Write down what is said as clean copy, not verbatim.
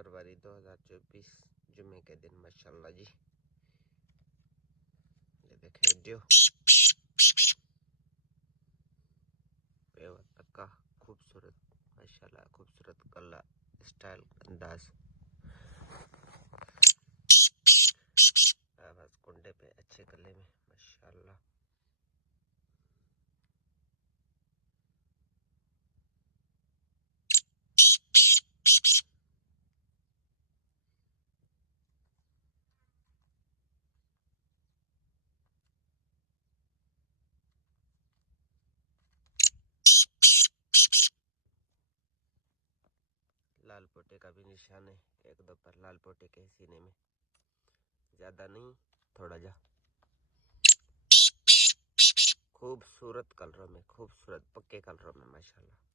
फरवरी 2024 जुम्मे के दिन माशाल्लाह जी। ये देखे वीडियो का खूबसूरत माशाल्लाह, खूबसूरत कलर स्टाइल अंदाज। आवाज कुंडे पे अच्छे गले में माशाल्लाह। लाल पोटे का भी निशान है, एक दो पर लाल पोटे के सीने में, ज्यादा नहीं थोड़ा जा। खूबसूरत कलरों में, खूबसूरत पक्के कलरों में माशाल्लाह।